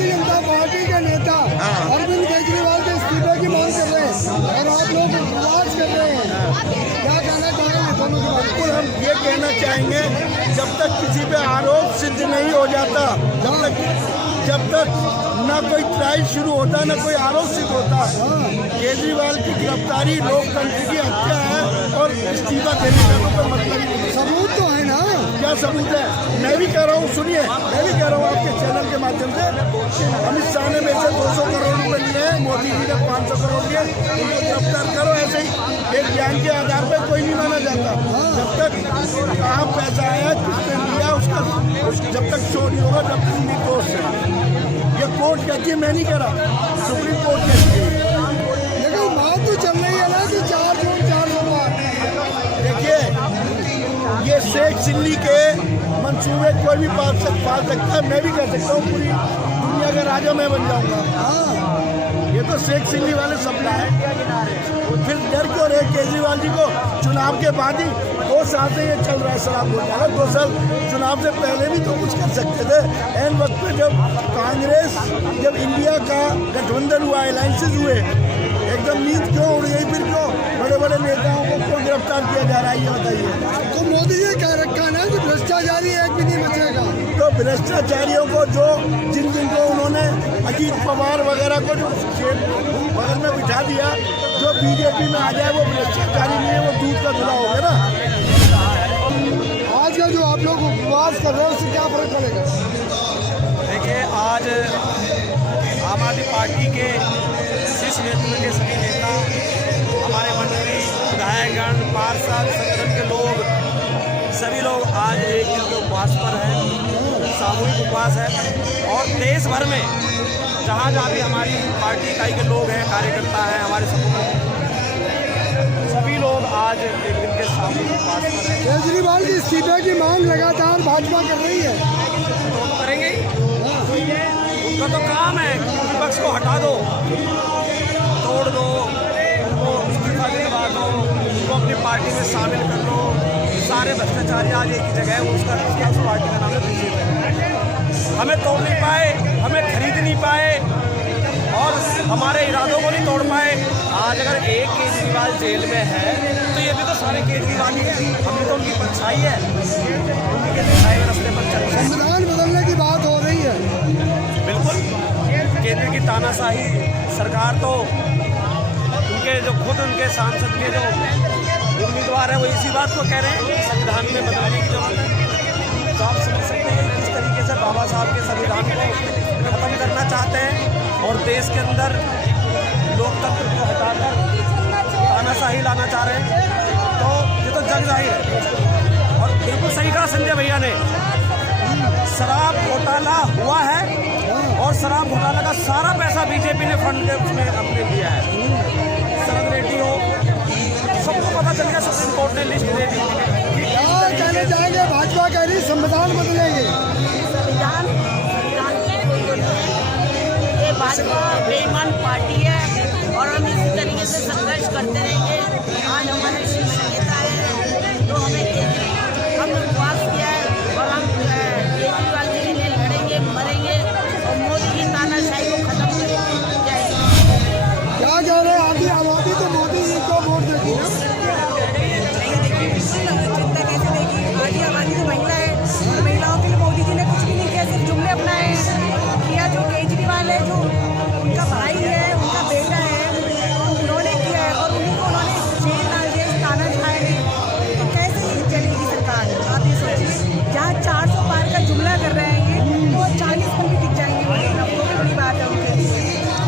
Bharatiya Janata party के नेता अरविंद केजरीवाल के इस्तीफे की मांग कर रहे हैं और आप लोग विवाद कर रहे हैं, क्या कहना चाहेंगे दोनों के बारे में? बिल्कुल हम ये कहना चाहेंगे, जब तक किसी पे आरोप सिद्ध नहीं हो जाता, जब तक ना कोई ट्रायल शुरू होता ना कोई आरोप सिद्ध होता, केजरीवाल की गिरफ्तारी लोकतंत्र की हत्या है और इस्तीफा देने का तो कोई मतलब नहीं। सबूत तो है ना? क्या सबूत है? मैं भी कह रहा हूँ, सुनिए, मैं भी कह रहा हूँ आपके चैनल के माध्यम से, अमित शाह ने मेरे से 200 करोड़ रुपए लिए हैं, मोदी जी ने 500 करोड़ लिए, उनको गिरफ्तार करो। ऐसे ही एक बयान के आधार पर कोई नहीं माना जाता। जब तक कहाँ पैसा आया, किसने लिया, उसका जब तक शो नहीं होगा तब तक निर्दोष है। ये कोर्ट कहती है, मैं नहीं कह रहा, सुप्रीम कोर्ट कहती है। लेकिन बात तो चल रही है ना कि 4 जून 4 सोमवार। देखिए, ये शेख चिल्ली के मंसूबे कोई भी पाल सकता है, मैं भी कर सकता हूँ, पूरी दुनिया का राजा मैं बन जाऊँगा। ये तो शेख चिल्ली वाले सपना है। फिर डर क्यों रहे केजरीवाल जी को? चुनाव के बाद ही 2 साल से ये चल रहा है शराब घोटाला। 2 साल चुनाव से पहले भी तो कुछ कर सकते थे। एन वक्त पे जब कांग्रेस, जब इंडिया का गठबंधन हुआ, अलायंसेज हुए, एकदम नींद क्यों उड़ गई? फिर क्यों बड़े बड़े नेताओं को क्यों गिरफ्तार किया जा रहा है, ये बताइए। तो मोदी जी कह रखा है ना कि भ्रष्टाचारी एक भी नहीं बचेगा। तो भ्रष्टाचारियों को जो जिन को उन्होंने अजीत पवार वगैरह को जो बगल में बिठा दिया, जो बीजेपी में आ जाए वो भ्रष्टाचारी नहीं है, वो दूध का धुला हो गया ना। आज का जो आप लोग उपवास कर रहे हैं उससे क्या फर्क पड़ेगा? देखिए, आज आम आदमी पार्टी के शीर्ष नेतृत्व के सभी नेता, हमारे मंत्री, विधायकगण, पार्षद, संगठन के लोग, सभी लोग आज एक दिन के उपवास पर हैं, सामूहिक उपवास है। और देश भर में जहाँ जहाँ भी हमारी पार्टी इकाई के लोग हैं, कार्यकर्ता हैं, हमारे सभी लोग आज एक दिन के सामूहिक उपवास पर हैं। केजरीवाल की इस्तीफे की मांग लगातार भाजपा कर रही है। तो करेंगे ही, उनका तो काम है कि विपक्ष को हटा दो, तोड़ दो, उनको इस्तीफा दिलवा दो, उनको अपनी पार्टी में शामिल कर लो। सारे भ्रष्टाचारी आज एक ही जगह है, उसका उस पार्टी का नाम है बीजेपी। हमें तोड़ नहीं पाए, हमें खरीद नहीं पाए और हमारे इरादों को नहीं तोड़ पाए। आज अगर एक केजरीवाल जेल में है तो ये भी तो सारे केजरीवाल ही हैं। हमने तो उनकी परछाई है, उन्हीं के दिखाए हुए रास्ते पर चल रहे हैं। संविधान बदलने की बात हो रही है। बिल्कुल, केंद्र की तानाशाही सरकार तो उनके जो खुद उनके सांसद के जो उम्मीदवार है वो इसी बात को कह रहे हैं कि संविधान में बदलने की जरूरत है। तो आप समझ सकते हैं किस तरीके से बाबा साहब के संविधान को खत्म करना चाहते हैं और देश के अंदर लोकतंत्र को हटाकर तानाशाही लाना चाह रहे हैं। तो ये तो जग जाहिर है और बिल्कुल सही कहा संजय भैया ने। शराब घोटाला हुआ है और शराब घोटाला का सारा पैसा बीजेपी ने फंड के उसमें अपने लिया है। शरद रेड्डी हो, सबको पता चल गया, सुप्रीम कोर्ट ने लिस्ट दे दी। क्या कहना चाहेंगे? भाजपा कह रही संविधान बदलेंगे। संविधान ये भाजपा बेईमान पार्टी है और हम इसी तरीके से संघर्ष करते रहेंगे। आज हमारे शीर्ष नेता है तो हमने उपवास किया है और हम केजरीवाल के लिए लड़ेंगे, मरेंगे और मोदी की तानाशाही को खत्म करेंगे। क्या कह रहे हैं? आधी आबादी तो मोदी जी को वोट देगी ना। चिंता कैसे देगी? आधी आबादी तो महिला है, महिलाओं के लिए मोदी जी ने कुछ भी नहीं किया, सिर्फ जुमले अपनाए किया। जो केजरीवाल है, जो उनका भाई है, उनका बेटा है, उन्होंने किया है और उन्हीं को उन्होंने जेल ताना झाड़ा। तो कैसे ये चलेगी सरकार? आप ये सोचिए, जहाँ 400 पार का जुमला कर रहे हैं ये, तो 40 पर भी टिक जाएंगे। वो भी बड़ी बात है उनके लिए।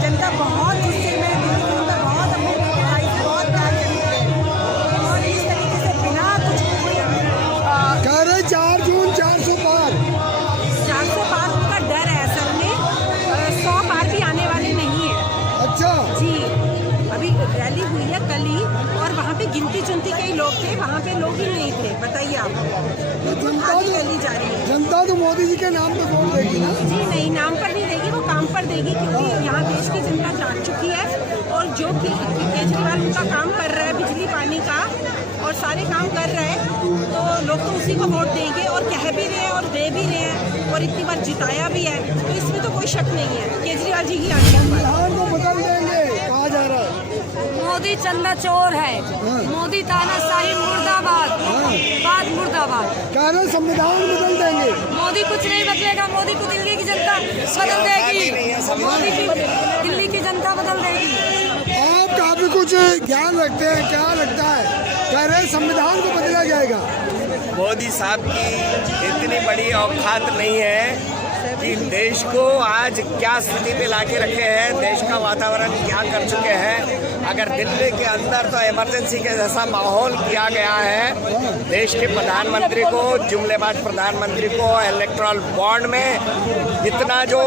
जनता बहुत गुस्से में, जनता बहुत अपने बहुत प्यार करती है और इस तरीके से बिना कुछ कह रहे 4 जून 400 पार। 400 पार का डर है असल में, 100 पार भी आने वाले नहीं है। अच्छा जी, अभी रैली हुई है कल ही और वहाँ पे गिनती चुनती के ही लोग थे, वहाँ पे लोग ही नहीं थे। बताइए आप, आगे रैली जा रही है। जनता तो मोदी जी के नाम पे वोट देगी ना। जी नहीं, नाम पर नहीं देगी, वो काम पर देगी क्योंकि यहाँ देश की जनता जान चुकी है और जो कि केजरीवाल उनका काम कर रहा है बिजली पानी का और सारे काम कर रहे हैं, तो लोग तो उसी को वोट देंगे और कह भी रहे हैं और दे भी रहे हैं और इतनी बार जिताया भी है, तो इसमें तो कोई शक नहीं है केजरीवाल जी ही आगे। संविधान को बदल देंगे कहा जा रहा है। मोदी चंदा चोर है, मोदी तानाशाही मुर्दाबाद, बाद मुर्दाबाद। कह रहे संविधान बदल देंगे। मोदी कुछ नहीं बदलेगा, मोदी को दिल्ली की जनता बदल देगी, मोदी की दिल्ली की जनता बदल देगी। आप काफी कुछ ज्ञान रखते हैं, क्या लगता है? कह रहे संविधान को बदला जाएगा। मोदी साहब की इतनी बड़ी औकात नहीं है कि देश को आज क्या स्थिति पे लाके रखे हैं, देश का वातावरण क्या कर चुके हैं। अगर दिल्ली के अंदर तो इमरजेंसी के जैसा माहौल किया गया है, देश के प्रधानमंत्री को, जुमलेबाज प्रधानमंत्री को इलेक्ट्रल बॉन्ड में इतना जो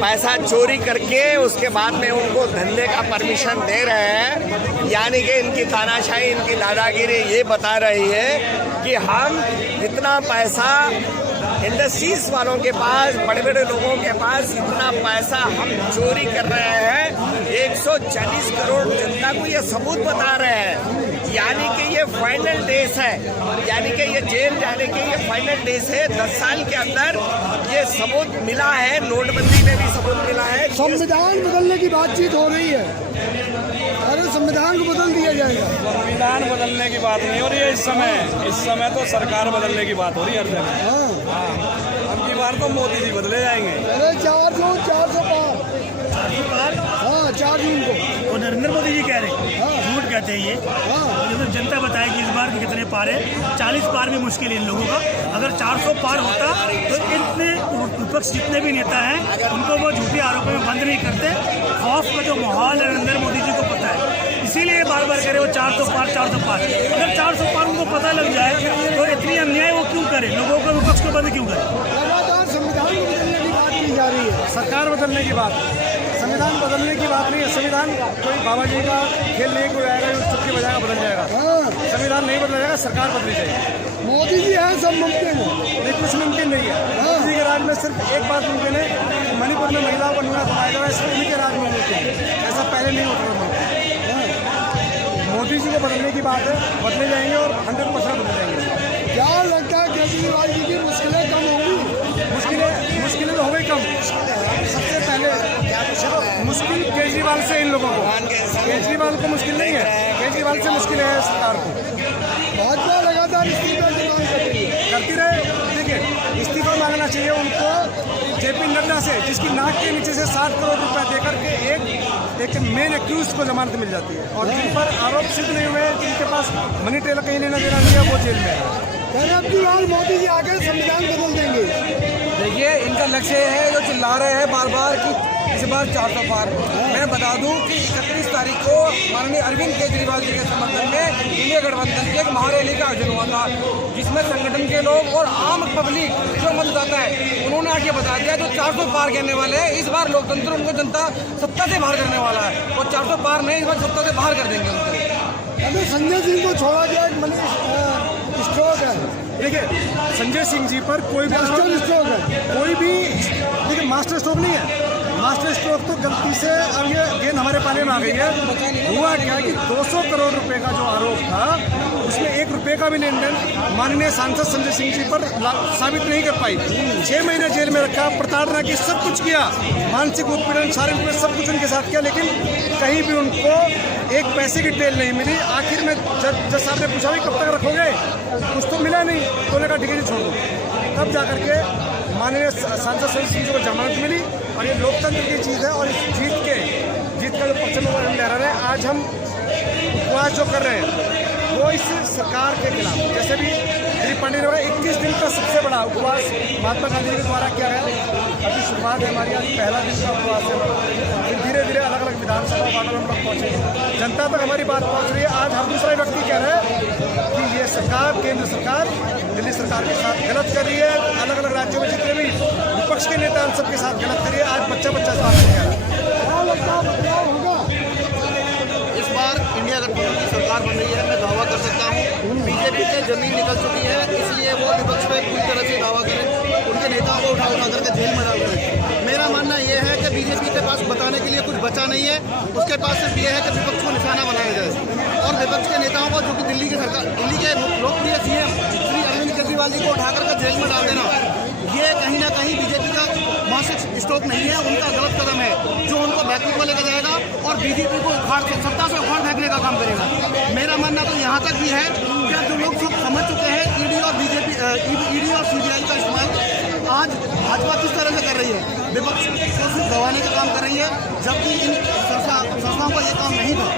पैसा चोरी करके उसके बाद में उनको धंधे का परमिशन दे रहे हैं, यानी कि इनकी तानाशाही, इनकी दादागिरी ये बता रही है कि हम इतना पैसा इंडस्ट्रीज वालों के पास, बड़े बड़े लोगों के पास इतना पैसा हम चोरी कर रहे हैं। 140 करोड़ जनता को ये सबूत बता रहे हैं, यानी कि ये फाइनल डेज है, यानी कि ये जेल जाने के ये फाइनल डेज है। 10 साल के अंदर ये सबूत मिला है, नोटबंदी में भी सबूत मिला है। संविधान बदलने की बातचीत हो रही है, अरे संविधान को बदल दिया जाएगा। संविधान बदलने की बात नहीं हो रही है इस समय तो सरकार बदलने की बात हो रही है हर जगह। अब की बार तो मोदी जी बदले जाएंगे। अरे 4 जून 400 पार, हाँ 4 जून को। और नरेंद्र मोदी जी कह रहे हैं, झूठ कहते हैं ये। जब जनता बताए कि इस बार के कितने पार है, 40 पार भी मुश्किल है इन लोगों का। अगर 400 पार होता तो इतने विपक्ष जितने भी नेता हैं उनको वो झूठे आरोपों में बंद नहीं करते। खौफ का जो माहौल है नरेंद्र मोदी जी को पता है, इसीलिए बार बार कह रहे वो 400 पार 400 पार। अगर 400 पार उनको पता लग जाए तो इतनी अन्याय वो क्यों करे, लोगों को विपक्ष को बंद क्यों करे। लगातार संविधान को बदलने की बात की जा रही है। सरकार बदलने की बात, संविधान बदलने की बात नहीं है। संविधान कोई बाबा जी का खेल नहीं, कोई आएगा जो चुटकी बजाएगा बदल जाएगा। संविधान नहीं बदला जाएगा, सरकार बदली जाएगी। मोदी जी है, सब मुमकिन है। नहीं, कुछ मुमकिन नहीं है। मोदी के राज में सिर्फ एक बात मुमकिन है, मणिपुर में महिलाओं को न्याय दिलाया जाए, सिर्फ उन्हीं के राज में मुमकिन है। ऐसा पहले नहीं होता था। मोदी जी को बदलने की बात है, बदले जाएंगे और 100% बदले जाएंगे। क्या लगता है केजरीवाल जी की मुश्किलें कम होंगी? मुश्किलें तो हो गई कम। सबसे पहले मुश्किल केजरीवाल से इन लोगों को, केजरीवाल को मुश्किल नहीं है, केजरीवाल से मुश्किल है सरकार को। भाजपा लगातार इस्तीफा की मांग करती रहे। देखिए, इस्तीफा मांगना चाहिए उनको जेपी नड्डा से, जिसकी नाक के नीचे से 7 करोड़ रुपए देकर के एक मेन एक्यूज को जमानत मिल जाती है, और जिन पर आरोप सिद्ध नहीं हुए, जिनके पास मनी ट्रेलर कहीं लेना देना नहीं है, वो जेल में है। अब की बार मोदी जी आकर संविधान बदल देंगे। देखिए, इनका लक्ष्य है जो चिल्ला रहे हैं बार बार कि इस बार 400 पार। मैं बता दूं कि 31 तारीख को माननीय अरविंद केजरीवाल जी के समर्थन में इंडिया गठबंधन की एक महारैली का आयोजन हुआ था, जिसमें संगठन के लोग और आम पब्लिक जो मतदाता है उन्होंने आके बता दिया जो 400 पार करने वाले हैं। इस बार लोकतंत्र उनको जनता सत्ता से बाहर करने वाला है, और 400 पार नहीं, इस बार सत्ता से बाहर कर देंगे उनको। अभी संजय सिंह को छोड़ा गया, एक मनीष स्ट्रोक है। देखिए, संजय सिंह जी पर कोई भी स्ट्रोक है, कोई भी, देखिए मास्टर स्ट्रोक नहीं है। मास्टर स्ट्रोक तो गलती से अब ये गेंद हमारे पाले में आ गई है। हुआ क्या कि 200 करोड़ रुपए का जो आरोप था, उसमें 1 रुपये का भी लेन देन माननीय सांसद संजय सिंह जी पर साबित नहीं कर पाई। 6 महीने जेल में रखा, प्रताड़ना की, सब कुछ किया, मानसिक उत्पीड़न, शारीरिक उत्पीड़न, सब कुछ उनके साथ किया, लेकिन कहीं भी उनको 1 पैसे की टेल नहीं मिली। आखिर में जज साहब ने पूछा भी कब तक रखोगे, कुछ तो मिला नहीं, तो उन्होंने कहा ठीक है छोड़ दो। तब जाकर के माननीय सांसद संजय सिंह जी को जमानत मिली, और ये लोकतंत्र की चीज़ है। और इस जीत का जो परचम हम लहरा रहे हैं, आज हम उपवास जो कर रहे हैं वो इस सरकार के खिलाफ, जैसे भी दिलीप पांडे ने कहा 21 दिन का सबसे बड़ा उपवास महात्मा गांधी के द्वारा किया गया। अभी शुरुआत है हमारी, आज पहला दिन का उपवास है। फिर धीरे धीरे अलग अलग विधानसभा वार्डों में हम लोग पहुँचे, जनता तक हमारी बात पहुँच रही है। आज हर दूसरा व्यक्ति कह रहा है कि ये सरकार, केंद्र सरकार दिल्ली सरकार के साथ गलत कर रही है। अलग अलग राज्यों में जितने भी विपक्ष के नेता उन सबके साथ गलत कर रही है। आज बच्चा इस बात नहीं कह रहा। इस बार इंडिया गठबंधन की सरकार बन रही है, मैं दावा कर सकता हूँ। बीजेपी से जमीन निकल चुकी है, इसलिए वो विपक्ष पे पूरी तरह से दावा करें, उनके नेताओं को उठा करके जेल में डाल करें। मेरा मानना ये है कि बीजेपी के पास बताने के लिए कुछ बचा नहीं है, उसके पास सिर्फ ये है कि विपक्ष को निशाना बनाया जाए, और विपक्ष के नेताओं को, जो कि दिल्ली की सरकार, दिल्ली के लोकप्रिय CM श्री अरविंद केजरीवाल जी को उठा करके जेल में डाल देना, ये कहीं ना कहीं बीजेपी का मासिक स्टॉक नहीं है, उनका गलत कदम है जो उनको बैकअप में लेकर जाएगा और बीजेपी को सत्ता से उखाड़ फेंकने का काम करेगा। मेरा मानना तो यहाँ तक भी है कि अब जो लोग सब समझ चुके हैं ईडी और सीबीआई का इस्तेमाल आज भाजपा किस तरह से कर रही है, विपक्ष को सिर्फ दबाने का काम कर रही है, जबकि इन संस्थाओं का ये काम नहीं था।